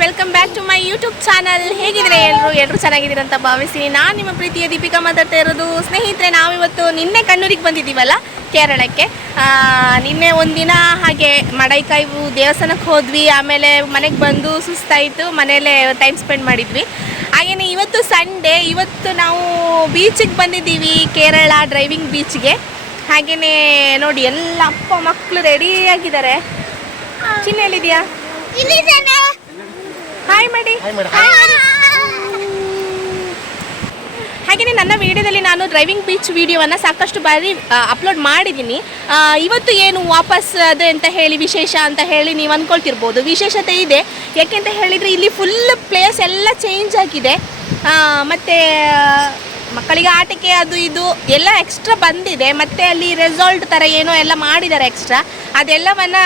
Welcome back to my YouTube channel ಹೇಗಿದ್ರೆ ಎಲ್ಲರೂ ಎಲ್ಲರೂ ಚೆನ್ನಾಗಿದ್ದೀರ ಅಂತ ಭಾವಿಸಿ ನಾನು ನಿಮ್ಮ ಪ್ರೀತಿಯ ದೀಪಿಕಾ ಮಾತಾಡ್ತಾ ಇರೋದು. ಸ್ನೇಹಿತರೆ, ನಾವಿವತ್ತು ನಿನ್ನೆ ಕಣ್ಣೂರಿಗೆ ಬಂದಿದ್ದೀವಲ್ಲ, ಕೇರಳಕ್ಕೆ. ನಿನ್ನೆ ಒಂದಿನ ಹಾಗೆ ಮಡೈಕಾಯಿ ದೇವಸ್ಥಾನಕ್ಕೆ ಹೋದ್ವಿ, ಆಮೇಲೆ ಮನೆಗೆ ಬಂದು ಸುಸ್ತಾಯಿತು ಮನೆಯಲ್ಲೇ ಟೈಮ್ ಸ್ಪೆಂಡ್ ಮಾಡಿದ್ವಿ. ಹಾಗೆಯೇ ಇವತ್ತು ಸಂಡೇ ಇವತ್ತು ನಾವು ಬೀಚಿಗೆ ಬಂದಿದ್ದೀವಿ, ಕೇರಳ ಡ್ರೈವಿಂಗ್ ಬೀಚ್ಗೆ ಹಾಗೆಯೇ ನೋಡಿ, ಎಲ್ಲ ಅಪ್ಪ ಮಕ್ಕಳು ರೆಡಿಯಾಗಿದ್ದಾರೆ ಚಿನ್ನ ಎಲ್ಲಿದೆಯಾ? ಹಾಯ್ ಮಾಡಿ ಹಾಗೆಯೇ ನನ್ನ ವಿಡಿಯೋದಲ್ಲಿ ನಾನು ಡ್ರೈವಿಂಗ್ ಬೀಚ್ ವಿಡಿಯೋವನ್ನು ಸಾಕಷ್ಟು ಬಾರಿ ಅಪ್ಲೋಡ್ ಮಾಡಿದ್ದೀನಿ. ಇವತ್ತು ಏನು ವಾಪಸ್ ಅದು ಅಂತ ಹೇಳಿ ವಿಶೇಷ ಅಂತ ಹೇಳಿ ನೀವು ಅಂದ್ಕೊಳ್ತಿರ್ಬೋದು ವಿಶೇಷತೆ ಇದೆ. ಯಾಕೆಂತ ಹೇಳಿದರೆ ಇಲ್ಲಿ ಫುಲ್ ಪ್ಲೇಸ್ ಎಲ್ಲ ಚೇಂಜ್ ಆಗಿದೆ. ಮತ್ತೆ ಮಕ್ಕಳಿಗೆ ಆಟಿಕೆ ಅದು ಇದು ಎಲ್ಲ ಎಕ್ಸ್ಟ್ರಾ ಬಂದಿದೆ. ಮತ್ತೆ ಅಲ್ಲಿ ರೆಸಾಲ್ಟ್ ಥರ ಏನೋ ಎಲ್ಲ ಮಾಡಿದ್ದಾರೆ ಎಕ್ಸ್ಟ್ರಾ ಅದೆಲ್ಲವನ್ನ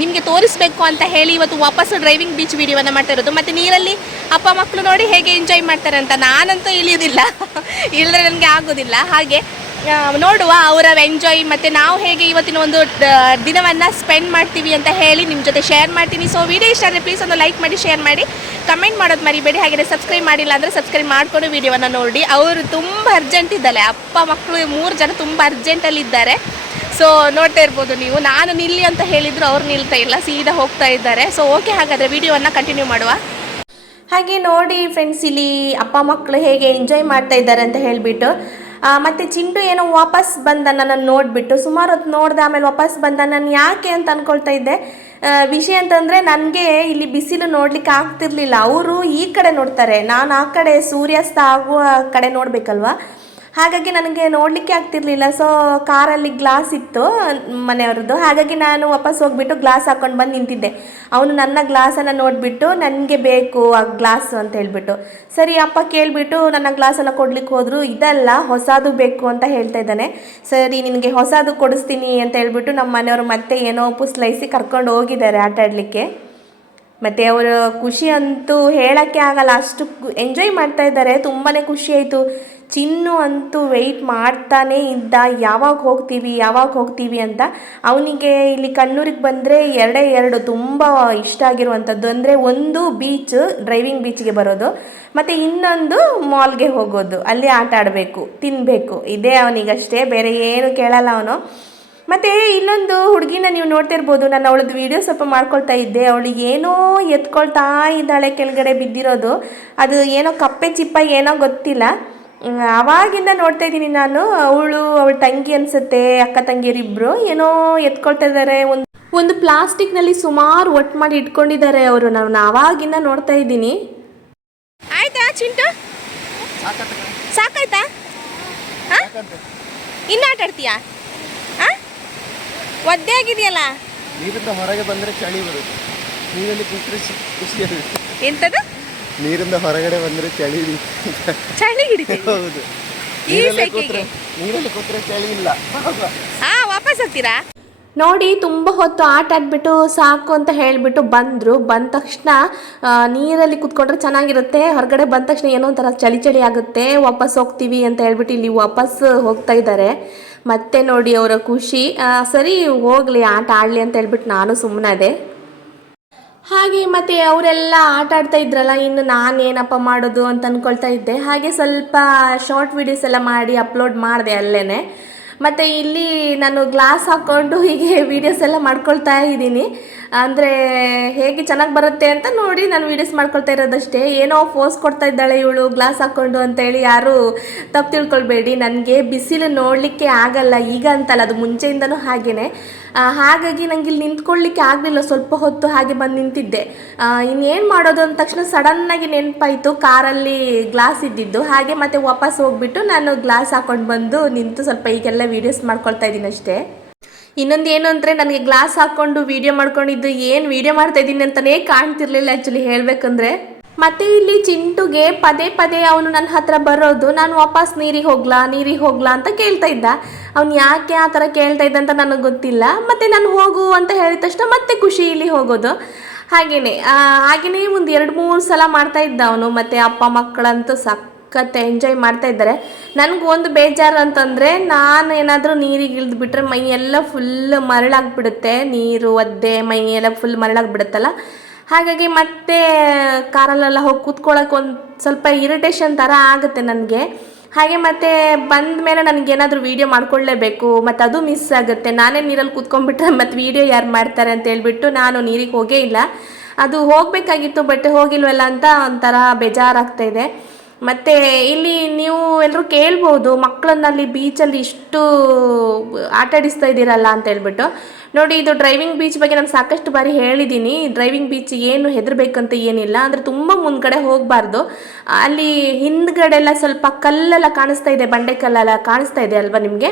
ನಿಮಗೆ ತೋರಿಸ್ಬೇಕು ಅಂತ ಹೇಳಿ ಇವತ್ತು ವಾಪಸ್ ಡ್ರೈವಿಂಗ್ ಬೀಚ್ ವಿಡಿಯೋವನ್ನು ಮಾಡ್ತಾ ಇರೋದು. ಮತ್ತು ನೀರಲ್ಲಿ ಅಪ್ಪ ಮಕ್ಕಳು ನೋಡಿ ಹೇಗೆ ಎಂಜಾಯ್ ಮಾಡ್ತಾರೆ ಅಂತ ನಾನಂತೂ ಇಳಿಯೋದಿಲ್ಲ ಇಲ್ಲದ್ರೆ ನನಗೆ ಆಗೋದಿಲ್ಲ. ಹಾಗೆ ನೋಡುವ ಅವರ ಎಂಜಾಯ್ ಮತ್ತು ನಾವು ಹೇಗೆ ಇವತ್ತಿನ ಒಂದು ದಿನವನ್ನು ಸ್ಪೆಂಡ್ ಮಾಡ್ತೀವಿ ಅಂತ ಹೇಳಿ ನಿಮ್ಮ ಜೊತೆ ಶೇರ್ ಮಾಡ್ತೀನಿ. ಸೊ ವಿಡಿಯೋ ಇಷ್ಟ ಆದರೆ ಪ್ಲೀಸ್ ಒಂದು ಲೈಕ್ ಮಾಡಿ ಶೇರ್ ಮಾಡಿ. ಕಮೆಂಟ್ ಮಾಡೋದು ಮರಿಬೇಡಿ. ಹಾಗೆ ಸಬ್ಸ್ಕ್ರೈಬ್ ಮಾಡಿಲ್ಲ ಅಂದರೆ ಸಬ್ಸ್ಕ್ರೈಬ್ ಮಾಡಿಕೊಂಡು ವಿಡಿಯೋವನ್ನು ನೋಡಿ. ಅವರು ತುಂಬ ಅರ್ಜೆಂಟ್ ಇದ್ದಾರೆ ಅಪ್ಪ ಮಕ್ಕಳು ಮೂರು ಜನ ತುಂಬ ಅರ್ಜೆಂಟಲ್ಲಿ ಇದ್ದಾರೆ. ಸೊ ನೋಡ್ತಾ ಇರ್ಬೋದು ನೀವು. ನಾನು ನಿಲ್ಲಿ ಅಂತ ಹೇಳಿದ್ರು ಅವ್ರು ನಿಲ್ತಾ ಇಲ್ಲ. ಸೀದಾ ಹೋಗ್ತಾ ಇದ್ದಾರೆ. ಸೊ ಓಕೆ ಹಾಗಾದರೆ ವಿಡಿಯೋವನ್ನು ಕಂಟಿನ್ಯೂ ಮಾಡುವ. ಹಾಗೆ ನೋಡಿ ಫ್ರೆಂಡ್ಸ್ ಇಲ್ಲಿ ಅಪ್ಪ ಮಕ್ಕಳು ಹೇಗೆ ಎಂಜಾಯ್ ಮಾಡ್ತಾ ಇದ್ದಾರೆ ಅಂತ ಹೇಳಿಬಿಟ್ಟು ಮತ್ತು ಚಿಂಟು ಏನೋ ವಾಪಸ್ ಬಂದ ನನ್ನನ್ನು ನೋಡಿಬಿಟ್ಟು, ಸುಮಾರು ಹೊತ್ತು ನೋಡ್ದೆ ಆಮೇಲೆ ವಾಪಸ್ ಬಂದ ನಾನು ಯಾಕೆ ಅಂತ ಅಂದ್ಕೊಳ್ತಾ ಇದ್ದೆ. ವಿಷಯ ಅಂತಂದರೆ ನನಗೆ ಇಲ್ಲಿ ಬಿಸಿಲು ನೋಡ್ಲಿಕ್ಕೆ ಆಗ್ತಿರ್ಲಿಲ್ಲ. ಅವರು ಈ ಕಡೆ ನೋಡ್ತಾರೆ. ನಾನು ಆ ಕಡೆ ಸೂರ್ಯಾಸ್ತ ಆಗುವ ಕಡೆ ನೋಡಬೇಕಲ್ವಾ? ಹಾಗಾಗಿ ನನಗೆ ನೋಡಲಿಕ್ಕೆ ಆಗ್ತಿರ್ಲಿಲ್ಲ. ಸೊ ಕಾರಲ್ಲಿ ಗ್ಲಾಸ್ ಇತ್ತು ಮನೆಯವ್ರದ್ದು. ಹಾಗಾಗಿ ನಾನು ವಾಪಸ್ ಹೋಗ್ಬಿಟ್ಟು ಗ್ಲಾಸ್ ಹಾಕೊಂಡು ಬಂದು ನಿಂತಿದ್ದೆ. ಅವನು ನನ್ನ ಗ್ಲಾಸನ್ನು ನೋಡಿಬಿಟ್ಟು, ನನಗೆ ಬೇಕು ಆ ಗ್ಲಾಸ್ ಅಂತ ಹೇಳಿಬಿಟ್ಟು. ಸರಿ, ಅಪ್ಪ ಕೇಳಿಬಿಟ್ಟು ನನ್ನ ಗ್ಲಾಸನ್ನು ಕೊಡ್ಲಿಕ್ಕೆ ಹೋದರು. ಇದಲ್ಲ, ಹೊಸದು ಬೇಕು ಅಂತ ಹೇಳ್ತಾ ಇದ್ದಾನೆ. ಸರಿ, ನಿನಗೆ ಹೊಸದು ಕೊಡಿಸ್ತೀನಿ ಅಂತ ಹೇಳ್ಬಿಟ್ಟು ನಮ್ಮ ಮನೆಯವರು ಮತ್ತೆ ಏನೋ ಪುಸ್ಲೈಸಿ ಕರ್ಕೊಂಡು ಹೋಗಿದ್ದಾರೆ ಆಟ ಆಡಲಿಕ್ಕೆ ಮತ್ತು ಅವರ ಖುಷಿ ಅಂತೂ ಹೇಳೋಕ್ಕೆ ಆಗಲ್ಲ. ಅಷ್ಟು ಎಂಜಾಯ್ ಮಾಡ್ತಾ ಇದ್ದಾರೆ. ತುಂಬಾ ಖುಷಿ ಆಯಿತು. ಚಿನ್ನು ಅಂತೂ ವೆಯ್ಟ್ ಮಾಡ್ತಾನೇ ಇದ್ದ. ಯಾವಾಗ ಹೋಗ್ತೀವಿ ಯಾವಾಗ ಹೋಗ್ತೀವಿ ಅಂತ ಅವನಿಗೆ ಇಲ್ಲಿ ಕಣ್ಣೂರಿಗೆ ಬಂದರೆ ಎರಡೇ ಎರಡು ತುಂಬ ಇಷ್ಟ ಆಗಿರುವಂಥದ್ದು. ಅಂದರೆ ಒಂದು ಬೀಚ್ ಡ್ರೈವಿಂಗ್ ಬೀಚ್ಗೆ ಬರೋದು. ಮತ್ತು ಇನ್ನೊಂದು ಮಾಲ್ಗೆ ಹೋಗೋದು. ಅಲ್ಲಿ ಆಟ ಆಡಬೇಕು ತಿನ್ನಬೇಕು ಇದೇ ಅವನಿಗಷ್ಟೇ. ಬೇರೆ ಏನು ಕೇಳಲ್ಲ ಅವನು. ಮತ್ತು ಇನ್ನೊಂದು ಹುಡುಗಿನ ನೀವು ನೋಡ್ತಿರ್ಬೋದು ನಾನು ಅವಳದ್ದು ವೀಡಿಯೋ ಸ್ವಲ್ಪ ಮಾಡ್ಕೊಳ್ತಾ ಇದ್ದೆ. ಅವಳು ಏನೋ ಎತ್ಕೊಳ್ತಾ ಇದ್ದಾಳೆ ಕೆಳಗಡೆ ಬಿದ್ದಿರೋದು. ಅದು ಏನೋ ಕಪ್ಪೆ ಚಿಪ್ಪ ಏನೋ ಗೊತ್ತಿಲ್ಲ. ಆವಾಗಿಂದ ನೋಡ್ತಾ ಇದ್ದೀನಿ ನಾನು. ಅವಳು ಅವಳ ತಂಗಿ ಅನಿಸುತ್ತೆ ಅಕ್ಕ ತಂಗಿಯರಿಬ್ಬರು ಏನೋ ಎತ್ಕೊಳ್ತಾ ಇದ್ದಾರೆ. ಒಂದು ಒಂದು ಪ್ಲಾಸ್ಟಿಕ್ನಲ್ಲಿ ಸುಮಾರು ಒಟ್ಟು ಮಾಡಿ ಇಟ್ಕೊಂಡಿದ್ದಾರೆ ಅವರು. ನಾನು ಆವಾಗಿಂದ ನೋಡ್ತಾ ಇದ್ದೀನಿ. ಆಯ್ತಾ ಚಿಂಟು? ಸಾಕಾಯ್ತಾ ಇನ್ನು ಆಟ ಆಡ್ತೀಯಾ ಹಾಂ ಒದ್ದೆ ಆಗಿದೆಯಲ್ಲ? ನೀರಿಂದ ಹೊರಗೆ ಬಂದ್ರೆ ಚಳಿ ಬರುತ್ತೆ. ನೀರಲ್ಲಿ ಕೂತ್ರೆ ಖುಷಿ ಆಗುತ್ತೆ ಎಂಥದ್ದು ನೀರಿಂದ ಹೊರಗಡೆ ಬಂದ್ರೆ ಚಳಿ ಚಳಿ ಹಿಡಿತೀವಿ ಹೌದು. ಈ ನೀರಲ್ಲಿ ಸೆಕೆಗೆ? ಕೂತ್ರೆ ನೀರಲ್ಲಿ ಕೂತ್ರೆ ಚಳಿ ಇಲ್ಲ. ಹಾ ವಾಪಸ್ ಹೋಗ್ತೀರಾ? ನೋಡಿ ತುಂಬ ಹೊತ್ತು ಆಟ ಆಡ್ಬಿಟ್ಟು ಸಾಕು ಅಂತ ಹೇಳಿಬಿಟ್ಟು ಬಂದರು. ಬಂದ ತಕ್ಷಣ ಆ, ನೀರಲ್ಲಿ ಕುತ್ಕೊಂಡ್ರೆ ಚೆನ್ನಾಗಿರುತ್ತೆ. ಹೊರಗಡೆ ಬಂದ ತಕ್ಷಣ ಏನೋ ಒಂಥರ ಚಳಿ ಚಳಿ ಆಗುತ್ತೆ. ವಾಪಸ್ ಹೋಗ್ತೀವಿ ಅಂತ ಹೇಳ್ಬಿಟ್ಟು ಇಲ್ಲಿ ವಾಪಸ್ ಹೋಗ್ತಾ ಇದ್ದಾರೆ. ಮತ್ತೆ ನೋಡಿ ಅವರ ಖುಷಿ. ಸರಿ, ಹೋಗಲಿ, ಆಟ ಆಡಲಿ ಅಂತ ಹೇಳ್ಬಿಟ್ಟು ನಾನು ಸುಮ್ಮನದೆ ಹಾಗೆ ಮತ್ತೆ ಅವರೆಲ್ಲ ಆಟ ಆಡ್ತಾ ಇದ್ರಲ್ಲ, ಇನ್ನು ನಾನೇನಪ್ಪ ಮಾಡೋದು ಅಂತ ಅಂದ್ಕೊಳ್ತಾ ಇದ್ದೆ. ಹಾಗೆ ಸ್ವಲ್ಪ ಶಾರ್ಟ್ ವಿಡಿಯೋಸ್ ಎಲ್ಲ ಮಾಡಿ ಅಪ್ಲೋಡ್ ಮಾಡಿದೆ ಅಲ್ಲೇ ಮತ್ತು ಇಲ್ಲಿ ನಾನು ಗ್ಲಾಸ್ ಹಾಕ್ಕೊಂಡು ಹೀಗೆ ವೀಡಿಯೋಸ್ ಎಲ್ಲ ಮಾಡ್ಕೊಳ್ತಾ ಇದ್ದೀನಿ. ಅಂದರೆ ಹೇಗೆ ಚೆನ್ನಾಗಿ ಬರುತ್ತೆ ಅಂತ ನೋಡಿ ನಾನು ವೀಡಿಯೋಸ್ ಮಾಡ್ಕೊಳ್ತಾ ಇರೋದಷ್ಟೇ. ಏನೋ ಫೋಸ್ ಕೊಡ್ತಾ ಇದ್ದಾಳೆ ಇವಳು ಗ್ಲಾಸ್ ಹಾಕ್ಕೊಂಡು ಅಂತೇಳಿ ಯಾರೂ ತಪ್ಪು ತಿಳ್ಕೊಳ್ಬೇಡಿ. ನನಗೆ ಬಿಸಿಲು ನೋಡಲಿಕ್ಕೆ ಆಗಲ್ಲ ಈಗ ಅಂತಲ್ಲ ಅದು ಮುಂಚೆಯಿಂದನೂ ಹಾಗೇನೆ. ಆ, ಹಾಗಾಗಿ ನಂಗೆ ಇಲ್ಲಿ ನಿಂತ್ಕೊಳ್ಳಿಕ್ಕೆ ಆಗಲಿಲ್ಲ, ಸ್ವಲ್ಪ ಹೊತ್ತು ಹಾಗೆ ಬಂದು ನಿಂತಿದ್ದೆ. ಇನ್ನೇನು ಮಾಡೋದು ಅಂದ ತಕ್ಷಣ ಸಡನ್ನಾಗಿ ನೆನಪಾಯಿತು, ಕಾರಲ್ಲಿ ಗ್ಲಾಸ್ ಇದ್ದಿದ್ದು. ಹಾಗೆ ಮತ್ತೆ ವಾಪಸ್ ಹೋಗ್ಬಿಟ್ಟು ನಾನು ಗ್ಲಾಸ್ ಹಾಕೊಂಡು ಬಂದು ನಿಂತು ಸ್ವಲ್ಪ ಈಗೆಲ್ಲ ವೀಡಿಯೋಸ್ ಮಾಡ್ಕೊಳ್ತಾ ಇದ್ದೀನಿ ಅಷ್ಟೇ. ಇನ್ನೊಂದು ಏನು ಅಂದರೆ ನನಗೆ ಗ್ಲಾಸ್ ಹಾಕ್ಕೊಂಡು ವೀಡಿಯೋ ಮಾಡ್ಕೊಂಡಿದ್ದು ಏನು ವೀಡಿಯೋ ಮಾಡ್ತಾ ಇದ್ದೀನಿ ಅಂತಲೇ ಕಾಣ್ತಿರ್ಲಿಲ್ಲ ಆ್ಯಕ್ಚುಲಿ ಹೇಳಬೇಕಂದ್ರೆ. ಮತ್ತೆ ಇಲ್ಲಿ ಚಿಂಟುಗೆ ಪದೇ ಪದೇ ಅವನು ನನ್ನ ಹತ್ರ ಬರೋದು, ನಾನು ವಾಪಸ್ ನೀರಿಗೆ ಹೋಗ್ಲಾ ನೀರಿಗೆ ಹೋಗ್ಲಾ ಅಂತ ಕೇಳ್ತಾ ಇದ್ದ. ಅವ್ನು ಯಾಕೆ ಆ ಥರ ಕೇಳ್ತಾ ಇದ್ದ ಅಂತ ನನಗೆ ಗೊತ್ತಿಲ್ಲ. ಮತ್ತೆ ನಾನು ಹೋಗು ಅಂತ ಹೇಳಿದ ತಕ್ಷಣ ಮತ್ತೆ ಖುಷಿ ಇಲ್ಲಿ ಹೋಗೋದು. ಹಾಗೆಯೇ ಹಾಗೇನೆ ಒಂದು ಎರಡು ಮೂರು ಸಲ ಮಾಡ್ತಾ ಇದ್ದ ಅವನು. ಮತ್ತೆ ಅಪ್ಪ ಮಕ್ಕಳಂತೂ ಸಖತ್ ಎಂಜಾಯ್ ಮಾಡ್ತಾ ಇದ್ದಾರೆ. ನನಗೆ ಒಂದು ಬೇಜಾರು ಅಂತಂದರೆ ನಾನು ಏನಾದರೂ ನೀರಿಗೆ ಇಳಿದು ಬಿಟ್ಟರೆ ಮೈಯೆಲ್ಲ ಫುಲ್ ಮರಳಾಗ್ಬಿಡುತ್ತೆ. ನೀರು, ಒದ್ದೆ ಮೈಯೆಲ್ಲ ಫುಲ್ ಮರಳಾಗ್ಬಿಡುತ್ತಲ್ಲ. ಹಾಗಾಗಿ ಮತ್ತೆ ಕಾರಲ್ಲೆಲ್ಲ ಹೋಗಿ ಕೂತ್ಕೊಳ್ಳೋಕೆ ಒಂದು ಸ್ವಲ್ಪ ಇರಿಟೇಷನ್ ಥರ ಆಗುತ್ತೆ ನನಗೆ. ಹಾಗೆ ಮತ್ತೆ ಬಂದ ಮೇಲೆ ನನಗೇನಾದರೂ ವೀಡಿಯೋ ಮಾಡ್ಕೊಳ್ಳೇಬೇಕು ಮತ್ತು ಅದು ಮಿಸ್ ಆಗುತ್ತೆ. ನಾನೇ ನೀರಲ್ಲಿ ಕೂತ್ಕೊಂಡ್ಬಿಟ್ರೆ ಮತ್ತು ವೀಡಿಯೋ ಯಾರು ಮಾಡ್ತಾರೆ ಅಂತ ಹೇಳ್ಬಿಟ್ಟು ನಾನು ನೀರಿಗೆ ಹೋಗೇ ಇಲ್ಲ. ಅದು ಹೋಗಬೇಕಾಗಿತ್ತು ಬಟ್ ಹೋಗಿಲ್ವಲ್ಲ ಅಂತ ಒಂಥರ ಬೇಜಾರಾಗ್ತಾ ಇದೆ. ಮತ್ತು ಇಲ್ಲಿ ನೀವು ಎಲ್ಲರೂ ಕೇಳ್ಬೋದು ಮಕ್ಕಳನ್ನ ಅಲ್ಲಿ ಬೀಚಲ್ಲಿ ಇಷ್ಟು ಆಟ ಆಡಿಸ್ತಾ ಇದ್ದೀರಲ್ಲ ಅಂತ ಹೇಳ್ಬಿಟ್ಟು. ನೋಡಿ, ಇದು ಡ್ರೈವಿಂಗ್ ಬೀಚ್ ಬಗ್ಗೆ ನಾನು ಸಾಕಷ್ಟು ಬಾರಿ ಹೇಳಿದ್ದೀನಿ ಡ್ರೈವಿಂಗ್ ಬೀಚ್ ಏನು ಹೆದರ್ಬೇಕಂತ ಏನಿಲ್ಲ. ಅಂದರೆ ತುಂಬ ಮುಂದ್ಗಡೆ ಹೋಗಬಾರ್ದು. ಅಲ್ಲಿ ಹಿಂದ್ಗಡೆ ಎಲ್ಲ ಸ್ವಲ್ಪ ಕಲ್ಲೆಲ್ಲ ಕಾಣಿಸ್ತಾ ಇದೆ, ಬಂಡೆ ಕಲ್ಲೆಲ್ಲ ಕಾಣಿಸ್ತಾ ಇದೆ ಅಲ್ವಾ ನಿಮಗೆ?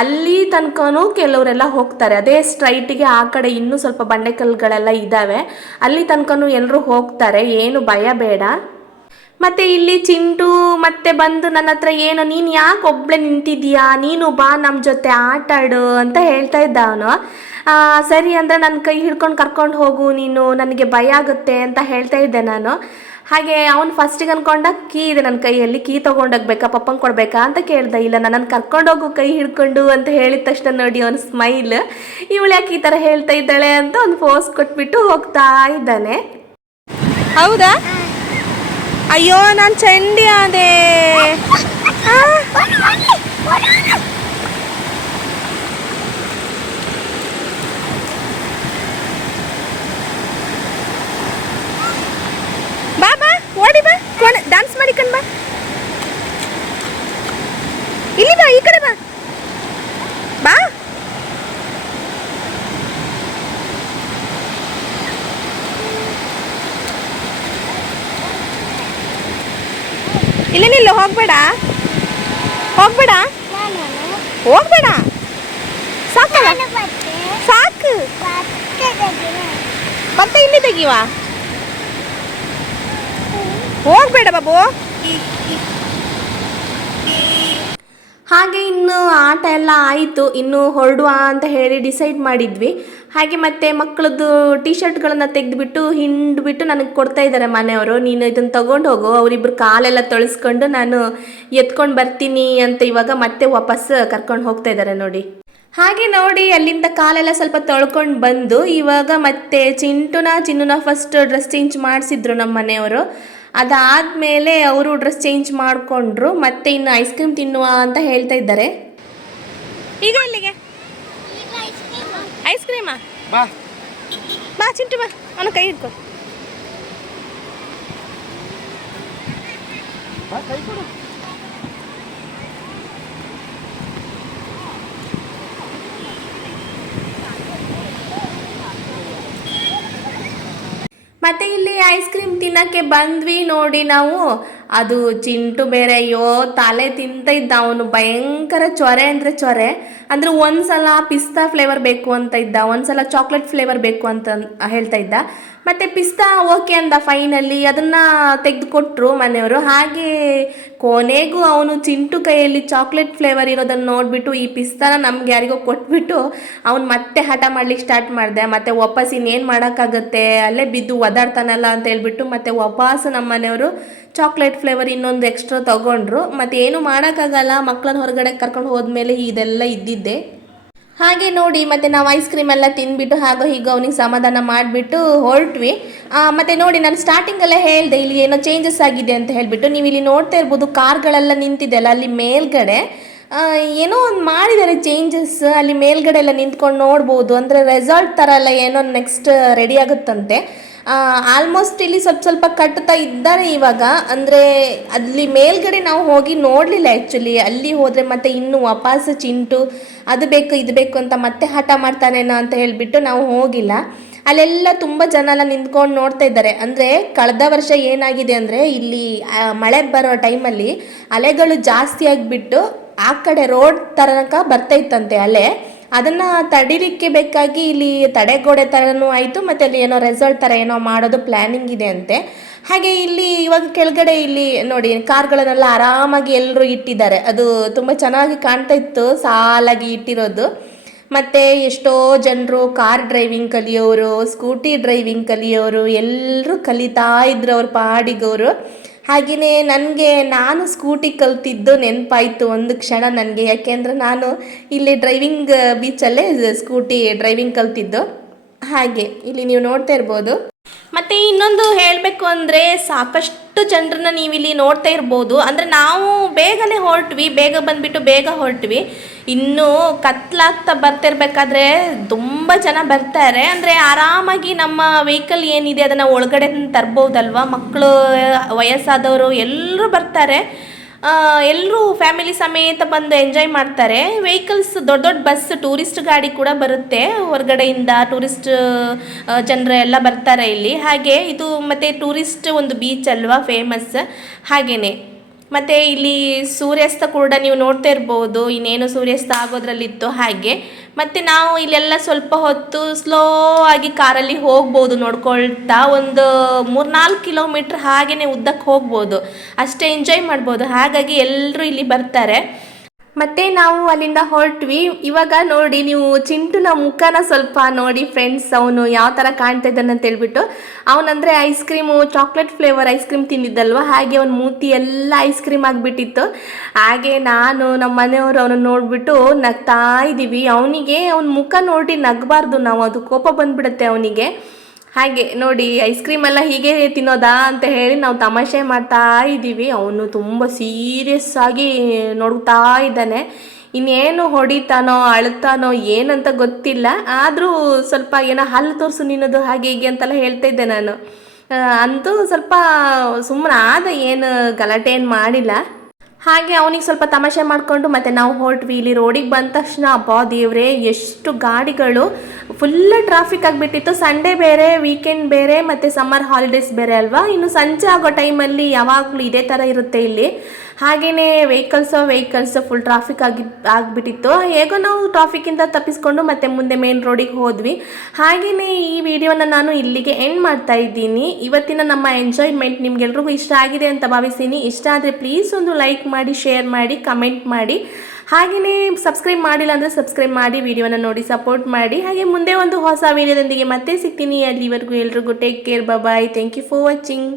ಅಲ್ಲಿ ತನಕನೂ ಕೆಲವರೆಲ್ಲ ಹೋಗ್ತಾರೆ. ಅದೇ ಸ್ಟ್ರೈಟಿಗೆ ಆ ಕಡೆ ಇನ್ನೂ ಸ್ವಲ್ಪ ಬಂಡೆಕಲ್ಲುಗಳೆಲ್ಲ ಇದ್ದಾವೆ ಅಲ್ಲಿ ತನಕನೂ ಎಲ್ಲರೂ ಹೋಗ್ತಾರೆ. ಏನು ಭಯ ಬೇಡ. ಮತ್ತೆ ಇಲ್ಲಿ ಚಿಂಟು ಮತ್ತೆ ಬಂದು ನನ್ನ ಹತ್ರ ಏನು, ನೀನು ಯಾಕೆ ಒಬ್ಳೆ ನಿಂತಿದ್ಯಾ ನೀನು ಬಾ ನಮ್ಮ ಜೊತೆ ಆಟಾಡು ಅಂತ ಹೇಳ್ತಾ ಇದ್ದ ಅವನು ಸರಿ ಅಂದರೆ ನನ್ನ ಕೈ ಹಿಡ್ಕೊಂಡು ಕರ್ಕೊಂಡು ಹೋಗು, ನೀನು ನನಗೆ ಭಯ ಆಗುತ್ತೆ ಅಂತ ಹೇಳ್ತಾ ಇದ್ದೆ ನಾನು. ಹಾಗೆ ಅವನು ಫಸ್ಟಿಗೆ ಅನ್ಕೊಂಡ, ಕೀ ಇದೆ ನನ್ನ ಕೈಯಲ್ಲಿ, ಕೀ ತೊಗೊಂಡೋಗ್ಬೇಕಾ ಪಪ್ಪಂಗೆ ಕೊಡ್ಬೇಕಾ? ಅಂತ ಕೇಳ್ದೆ, ಇಲ್ಲ ನನ್ನನ್ನು ಕರ್ಕೊಂಡೋಗು ಕೈ ಹಿಡ್ಕೊಂಡು ಅಂತ ಹೇಳಿದ ತಕ್ಷಣ ನೋಡಿ ಅವನು ಸ್ಮೈಲ್ ಇವಳು ಯಾಕೆ ಈ ಥರ ಹೇಳ್ತಾ ಇದ್ದಾಳೆ? ಅಂತ ಒಂದು ಫೋರ್ಸ್ ಕೊಟ್ಬಿಟ್ಟು ಹೋಗ್ತಾ ಇದ್ದಾನೆ. ಹೌದಾ? ಅಯ್ಯೋ, ನಾನು ಚಂಡಿ ಆದೆ? ಬಾ ಬಾ, ಓಡಿ ಬಾ. ಡ್ಯಾನ್ಸ್ ಮಾಡಿಕೊಂಡು ಬಾ. ಇಲ್ಲಿ ಬಾ, ಈ ಕಡೆ ಬಾ ಇಲ್ಲ ನಿಲ್ಲ ಹೋಗ್ಬೇಡ? ಹೋಗ್ಬೇಡ? ಹೋಗ್ಬೇಡ? ಸಾಕಲ್ಲ? ಸಾಕು. ಮತ್ತೆ ಇಲ್ಲಿ ತೆಗಿವಾ ಹೋಗ್ಬೇಡ ಬಾಬು. ಹಾಗೆ ಇನ್ನು ಆಟ ಎಲ್ಲ ಆಯಿತು. ಇನ್ನು ಹೊರಡುವ ಅಂತ ಹೇಳಿ ಡಿಸೈಡ್ ಮಾಡಿದ್ವಿ. ಹಾಗೆ ಮತ್ತೆ ಮಕ್ಕಳದ್ದು ಟಿ ಶರ್ಟ್ಗಳನ್ನು ತೆಗೆದುಬಿಟ್ಟು, ಹಿಂಡ್ಬಿಟ್ಟು ನನಗೆ ಕೊಡ್ತಾ ಇದ್ದಾರೆ ಮನೆಯವರು. ನೀನು ಇದನ್ನು ತಗೊಂಡು ಹೋಗು ಅವರಿಬ್ರು ಕಾಲೆಲ್ಲ ತೊಳಸ್ಕೊಂಡು ನಾನು ಎತ್ಕೊಂಡು ಬರ್ತೀನಿ ಅಂತ ಇವಾಗ ಮತ್ತೆ ವಾಪಸ್ ಕರ್ಕೊಂಡು ಹೋಗ್ತಾ ಇದ್ದಾರೆ ನೋಡಿ. ಹಾಗೆ ನೋಡಿ, ಅಲ್ಲಿಂದ ಕಾಲೆಲ್ಲ ಸ್ವಲ್ಪ ತೊಳ್ಕೊಂಡು ಬಂದು, ಇವಾಗ ಮತ್ತೆ ಚಿಂಟುನ, ಚಿನ್ನುನ ಫಸ್ಟ್ ಡ್ರೆಸ್ ಚೇಂಜ್ ಮಾಡಿಸಿದ್ರು ನಮ್ಮ ಮನೆಯವರು. ಅದಾದಮೇಲೆ ಅವರು ಡ್ರೆಸ್ ಚೇಂಜ್ ಮಾಡಿಕೊಂಡ್ರು. ಮತ್ತೆ ಇನ್ನು ಐಸ್ ಕ್ರೀಮ್ ತಿನ್ನುವ ಅಂತ ಹೇಳ್ತಾ ಇದ್ದಾರೆ. ಈಗ ಎಲ್ಲಿಗೆ? ಐಸ್ ಕ್ರೀಮಾ ಬಾ. ಬಾ ಚಿಂಟು ಬಾ. ಅವನ ಕೈ ಹಿಡ್ಕೊ. ಕೈ ಕೊಡು. ಮತ್ತೆ ಇಲ್ಲಿ ಐಸ್ ಕ್ರೀಮ್ ತಿನ್ನಕ್ಕೆ ಬಂದ್ವಿ ನೋಡಿ ನಾವು. ಅದು ಚಿಂಟು ಬೇರೆ, ಅಯ್ಯೋ, ತಲೆ ತಿಂತ ಅವನು. ಭಯಂಕರ ಚೊರೆ ಅಂದರೆ ಚೊರೆ ಅಂದ್ರೆ ಒಂದ್ಸಲ ಪಿಸ್ತಾ ಫ್ಲೇವರ್ ಬೇಕು ಅಂತ ಇದ್ದ, ಒಂದ್ಸಲ ಚಾಕ್ಲೇಟ್ ಫ್ಲೇವರ್ ಬೇಕು ಅಂತ ಹೇಳ್ತಾ ಇದ್ದ. ಮತ್ತೆ ಪಿಸ್ತಾ ಓಕೆ ಅಂದ ಫೈನಲ್ಲಿ ಅದನ್ನ ತೆಗೆದುಕೊಟ್ರು ಮನೆಯವರು. ಹಾಗೆ ಕೊನೆಗೂ ಅವನು ಚಿಂಟು ಕೈಯಲ್ಲಿ ಚಾಕ್ಲೇಟ್ ಫ್ಲೇವರ್ ಇರೋದನ್ನ ನೋಡಿಬಿಟ್ಟು, ಈ ಪಿಸ್ತಾನ ನಮ್ಗೆ ಯಾರಿಗೋ ಕೊಟ್ಬಿಟ್ಟು, ಅವನು ಮತ್ತೆ ಹಠ ಮಾಡ್ಲಿಕ್ಕೆ ಸ್ಟಾರ್ಟ್ ಮಾಡಿದೆ. ಮತ್ತೆ ವಾಪಸ್ ಇನ್ನೇನು ಮಾಡೋಕ್ಕಾಗತ್ತೆ? ಅಲ್ಲೇ ಬಿದ್ದು ಒದಾಡ್ತಾನಲ್ಲ ಅಂತ ಹೇಳ್ಬಿಟ್ಟು, ಮತ್ತೆ ವಾಪಸ್ ನಮ್ಮ ಮನೆಯವರು ಚಾಕ್ಲೇಟ್ ಫ್ಲೇವರ್ ಇನ್ನೊಂದು ಎಕ್ಸ್ಟ್ರಾ ತಗೊಂಡ್ರು. ಮತ್ತು ಏನು ಮಾಡೋಕ್ಕಾಗಲ್ಲ ಮಕ್ಕಳನ್ನ ಹೊರಗಡೆ ಕರ್ಕೊಂಡು ಹೋದ್ಮೇಲೆ ಇದೆಲ್ಲ ಇದ್ದಿದ್ದೆ. ಹಾಗೆ ನೋಡಿ, ಮತ್ತು ನಾವು ಐಸ್ ಕ್ರೀಮ್ ಎಲ್ಲ ತಿಂದ್ಬಿಟ್ಟು ಹಾಗೋ ಹೀಗೋ ಅವನಿಗೆ ಸಮಾಧಾನ ಮಾಡಿಬಿಟ್ಟು ಹೊರಟ್ವಿ. ಮತ್ತು ನೋಡಿ, ನಾನು ಸ್ಟಾರ್ಟಿಂಗಲ್ಲೇ ಹೇಳಿದೆ, ಇಲ್ಲಿ ಏನೋ ಚೇಂಜಸ್ ಆಗಿದೆ ಅಂತ ಹೇಳಿಬಿಟ್ಟು. ನೀವು ಇಲ್ಲಿ ನೋಡ್ತಾ ಇರ್ಬೋದು, ಕಾರ್ಗಳೆಲ್ಲ ನಿಂತಿದೆಯಲ್ಲ ಅಲ್ಲಿ ಮೇಲ್ಗಡೆ. ಏನೋ ಒಂದು ಮಾಡಿದ್ದಾರೆ ಚೇಂಜಸ್ ಅಲ್ಲಿ ಮೇಲ್ಗಡೆ ಎಲ್ಲ ನಿಂತ್ಕೊಂಡು ನೋಡ್ಬೋದು. ಅಂದರೆ ರೆಸಾರ್ಟ್ ಥರ ಎಲ್ಲ ಏನೋ ನೆಕ್ಸ್ಟ್ ರೆಡಿ ಆಗುತ್ತಂತೆ. ಆಲ್ಮೋಸ್ಟ್ ಇಲ್ಲಿ ಸ್ವಲ್ಪ ಸ್ವಲ್ಪ ಕಟ್ತಾ ಇದ್ದಾರೆ ಇವಾಗ. ಅಂದರೆ ಅಲ್ಲಿ ಮೇಲ್ಗಡೆ ನಾವು ಹೋಗಿ ನೋಡಲಿಲ್ಲ ಆ್ಯಕ್ಚುಲಿ ಅಲ್ಲಿ ಹೋದರೆ ಮತ್ತೆ ಇನ್ನು ವಾಪಸ್ ಚಿಂಟು, ಅದು ಬೇಕು, ಇದು ಬೇಕು ಅಂತ ಮತ್ತೆ ಹಠ ಮಾಡ್ತಾನೇನೋ ಅಂತ ಹೇಳಿಬಿಟ್ಟು ನಾವು ಹೋಗಿಲ್ಲ. ಅಲ್ಲೆಲ್ಲ ತುಂಬ ಜನ ಎಲ್ಲ ನಿಂತ್ಕೊಂಡು ನೋಡ್ತಾ ಇದ್ದಾರೆ. ಅಂದರೆ ಕಳೆದ ವರ್ಷ ಏನಾಗಿದೆ ಅಂದರೆ ಇಲ್ಲಿ ಮಳೆ ಬರೋ ಟೈಮಲ್ಲಿ ಅಲೆಗಳು ಜಾಸ್ತಿ ಆಗಿಬಿಟ್ಟು ಆ ಕಡೆ ರೋಡ್ ತನಕ ಬರ್ತಾ ಇತ್ತಂತೆ ಅಲೆ. ಅದನ್ನು ತಡಿಲಿಕ್ಕೆ ಬೇಕಾಗಿ ಇಲ್ಲಿ ತಡೆಗೋಡೆ ಥರನೂ ಆಯಿತು, ಮತ್ತು ಅಲ್ಲಿ ಏನೋ ರೆಸಾರ್ಟ್ ಥರ ಏನೋ ಮಾಡೋದು ಪ್ಲ್ಯಾನಿಂಗ್ ಇದೆ ಅಂತೆ. ಹಾಗೆ ಇಲ್ಲಿ ಇವಾಗ ಕೆಳಗಡೆ ಇಲ್ಲಿ ನೋಡಿ, ಕಾರ್ಗಳನ್ನೆಲ್ಲ ಆರಾಮಾಗಿ ಎಲ್ಲರೂ ಇಟ್ಟಿದ್ದಾರೆ. ಅದು ತುಂಬ ಚೆನ್ನಾಗಿ ಕಾಣ್ತಾ ಇತ್ತು, ಸಾಲಾಗಿ ಇಟ್ಟಿರೋದು. ಮತ್ತು ಎಷ್ಟೋ ಜನರು ಕಾರ್ ಡ್ರೈವಿಂಗ್ ಕಲಿಯೋರು ಸ್ಕೂಟಿ ಡ್ರೈವಿಂಗ್ ಕಲಿಯೋರು ಎಲ್ಲರೂ ಕಲಿತಾ ಇದ್ರು ಅವ್ರ ಪಾಡಿಗವರು. ಹಾಗೆಯೇ ನನಗೆ ನಾನು ಸ್ಕೂಟಿ ಕಲ್ತಿದ್ದು ನೆನಪಾಯಿತು ಒಂದು ಕ್ಷಣ ನನಗೆ. ಯಾಕೆಂದರೆ ನಾನು ಇಲ್ಲಿ ಡ್ರೈವಿಂಗ್ ಬೀಚಲ್ಲೇ ಸ್ಕೂಟಿ ಡ್ರೈವಿಂಗ್ ಕಲ್ತಿದ್ದು. ಹಾಗೆ, ಇಲ್ಲಿ ನೀವು ನೋಡ್ತಾ ಇರ್ಬೋದು. ಮತ್ತು ಇನ್ನೊಂದು ಹೇಳಬೇಕು ಅಂದರೆ ಸಾಕಷ್ಟು ಜನರನ್ನ ನೀವಿಲ್ಲಿ ನೋಡ್ತಾ ಇರ್ಬೋದು. ಅಂದರೆ ನಾವು ಬೇಗನೆ ಹೊರಟ್ವಿ, ಬೇಗ ಬಂದುಬಿಟ್ಟು ಬೇಗ ಹೊರಟ್ವಿ. ಇನ್ನು ಕತ್ಲಾಗ್ತಾ ಬರ್ತಿರ್ಬೇಕಾದ್ರೆ ತುಂಬ ಜನ ಬರ್ತಾರೆ. ಅಂದರೆ ಆರಾಮಾಗಿ ನಮ್ಮ ವೆಹಿಕಲ್ ಏನಿದೆ ಅದನ್ನು ಒಳಗಡೆ ತರ್ಬೋದಲ್ವ? ಮಕ್ಕಳು ವಯಸ್ಸಾದವರು ಎಲ್ಲರೂ ಬರ್ತಾರೆ. ಎಲ್ಲರೂ ಫ್ಯಾಮಿಲಿ ಸಮೇತ ಬಂದು ಎಂಜಾಯ್ ಮಾಡ್ತಾರೆ. ವೆಹಿಕಲ್ಸ್ ದೊಡ್ಡ ದೊಡ್ಡ ಬಸ್ ಟೂರಿಸ್ಟ್ ಗಾಡಿ ಕೂಡ ಬರುತ್ತೆ. ಹೊರಗಡೆಯಿಂದ ಟೂರಿಸ್ಟ್ ಜನರು ಎಲ್ಲ ಬರ್ತಾರೆ ಇಲ್ಲಿ. ಹಾಗೆ ಇದು ಮತ್ತು ಟೂರಿಸ್ಟ್ ಒಂದು ಬೀಚ್ ಅಲ್ವಾ ಫೇಮಸ್ ಹಾಗೇನೆ. ಮತ್ತು ಇಲ್ಲಿ ಸೂರ್ಯಾಸ್ತ ಕೂಡ ನೀವು ನೋಡ್ತಾ ಇರ್ಬೋದು. ಇನ್ನೇನು ಸೂರ್ಯಾಸ್ತ ಆಗೋದ್ರಲ್ಲಿತ್ತು ಹಾಗೆ. ಮತ್ತು ನಾವು ಇಲ್ಲೆಲ್ಲ ಸ್ವಲ್ಪ ಹೊತ್ತು ಸ್ಲೋ ಆಗಿ ಕಾರಲ್ಲಿ ಹೋಗ್ಬೋದು ನೋಡ್ಕೊಳ್ತಾ ಒಂದು ಮೂರ್ನಾಲ್ಕು ಕಿಲೋಮೀಟ್ರ್ ಹಾಗೆನೆ ಉದ್ದಕ್ಕೆ ಹೋಗ್ಬೋದು. ಅಷ್ಟೇ ಎಂಜಾಯ್ ಮಾಡ್ಬೋದು. ಹಾಗಾಗಿ ಎಲ್ಲರೂ ಇಲ್ಲಿ ಬರ್ತಾರೆ. ಮತ್ತೆ ನಾವು ಅಲ್ಲಿಂದ ಹೊರಟ್ವಿ. ಇವಾಗ ನೋಡಿ, ನೀವು ಚಿಂಟುನ ಮುಖನ ಸ್ವಲ್ಪ ನೋಡಿ ಫ್ರೆಂಡ್ಸ್ ಅವನು ಯಾವ ಥರ ಕಾಣ್ತಾ ಇದ್ದಾನೆ ಅಂತ ಹೇಳ್ಬಿಟ್ಟು, ಅವನಂದರೆ ice cream chocolate flavour ice cream ತಿಂದಿದ್ದಲ್ವ? ಹಾಗೆ ಅವ್ನ ಮೂತಿ ಎಲ್ಲ ಐಸ್ ಕ್ರೀಮ್ ಆಗಿಬಿಟ್ಟಿತ್ತು. ಹಾಗೆ ನಾನು ನಮ್ಮ ಮನೆಯವರು ಅವನು ನೋಡಿಬಿಟ್ಟು ನಗ್ತಾ ಇದ್ದೀವಿ. ಅವನಿಗೆ, ಅವನ ಮುಖ ನೋಡಿ ನಗಬಾರ್ದು. ನಾವು ಅದು ಕೋಪ ಬಂದ್ಬಿಡುತ್ತೆ ಅವನಿಗೆ. ಹಾಗೆ ನೋಡಿ ಐಸ್ ಕ್ರೀಮ್ ಎಲ್ಲ ಹೀಗೆ ತಿನ್ನೋದಾ ಅಂತ ಹೇಳಿ ನಾವು ತಮಾಷೆ ಮಾಡ್ತಾ ಇದ್ದೀವಿ. ಅವನು ತುಂಬ ಸೀರಿಯಸ್ ಆಗಿ ನೋಡ್ತಾ ಇದ್ದಾನೆ. ಇನ್ನೇನು ಹೊಡಿತಾನೋ, ಅಳ್ತಾನೋ ಏನಂತ ಗೊತ್ತಿಲ್ಲ. ಆದರೂ ಸ್ವಲ್ಪ ಏನೋ ಹಲ್ಲು ತೋರಿಸು ನಿನ್ನದು, ಹಾಗೆ ಹೀಗೆ ಅಂತೆಲ್ಲ ಹೇಳ್ತಾ ಇದ್ದೆ ನಾನು. ಅಂತೂ ಸ್ವಲ್ಪ ಸುಮ್ಮನೆ ಆದ ಏನು ಗಲಾಟೆ ಏನು ಮಾಡಿಲ್ಲ. ಹಾಗೆ ಅವನಿಗೆ ಸ್ವಲ್ಪ ತಮಾಷೆ ಮಾಡಿಕೊಂಡು ಮತ್ತೆ ನಾವು ಹೊರಟ್ವಿ. ಇಲ್ಲಿ ರೋಡಿಗೆ ಬಂದ ತಕ್ಷಣ ಅಬ್ಬಾ ದೇವ್ರೆ, ಎಷ್ಟು ಗಾಡಿಗಳು. ಫುಲ್ ಟ್ರಾಫಿಕ್ ಆಗಿಬಿಟ್ಟಿತ್ತು. ಸಂಡೇ ಬೇರೆ ವೀಕೆಂಡ್ ಬೇರೆ, ಮತ್ತು ಸಮ್ಮರ್ ಹಾಲಿಡೇಸ್ ಬೇರೆ ಅಲ್ವಾ? ಇನ್ನು ಸಂಜೆ ಆಗೋ ಟೈಮಲ್ಲಿ ಯಾವಾಗಲೂ ಇದೇ ಥರ ಇರುತ್ತೆ ಇಲ್ಲಿ. ಹಾಗೆಯೇ ವೆಹಿಕಲ್ಸು ವೆಹಿಕಲ್ಸು ಫುಲ್ ಟ್ರಾಫಿಕ್ ಆಗಿ, ಆಗಿಬಿಟ್ಟಿತ್ತು. ಹೇಗೋ ನಾವು ಟ್ರಾಫಿಕ್ಕಿಂದ ತಪ್ಪಿಸ್ಕೊಂಡು ಮತ್ತೆ ಮುಂದೆ ಮೇನ್ ರೋಡಿಗೆ ಹೋದ್ವಿ. ಹಾಗೆಯೇ ಈ ವಿಡಿಯೋನ ನಾನು ಇಲ್ಲಿಗೆ ಎಂಡ್ ಮಾಡ್ತಾ ಇದ್ದೀನಿ. ಇವತ್ತಿನ ನಮ್ಮ ಎಂಜಾಯ್ಮೆಂಟ್ ನಿಮ್ಗೆಲ್ರಿಗೂ ಇಷ್ಟ ಆಗಿದೆ ಅಂತ ಭಾವಿಸ್ತೀನಿ. ಇಷ್ಟ ಆದರೆ ಪ್ಲೀಸ್ ಒಂದು ಲೈಕ್ ಮಾಡಿ ಶೇರ್ ಮಾಡಿ ಕಮೆಂಟ್ ಮಾಡಿ. ಹಾಗೆಯೇ ಸಬ್ಸ್ಕ್ರೈಬ್ ಮಾಡಿಲ್ಲ ಅಂದರೆ ಸಬ್ಸ್ಕ್ರೈಬ್ ಮಾಡಿ ವಿಡಿಯೋನ ನೋಡಿ ಸಪೋರ್ಟ್ ಮಾಡಿ. ಹಾಗೆ ಮುಂದೆ ಒಂದು ಹೊಸ ವಿಡಿಯೋದೊಂದಿಗೆ ಮತ್ತೆ ಸಿಗ್ತೀನಿ. ಅಲ್ಲಿವರೆಗೂ ಎಲ್ರಿಗೂ take care bye thank you for watching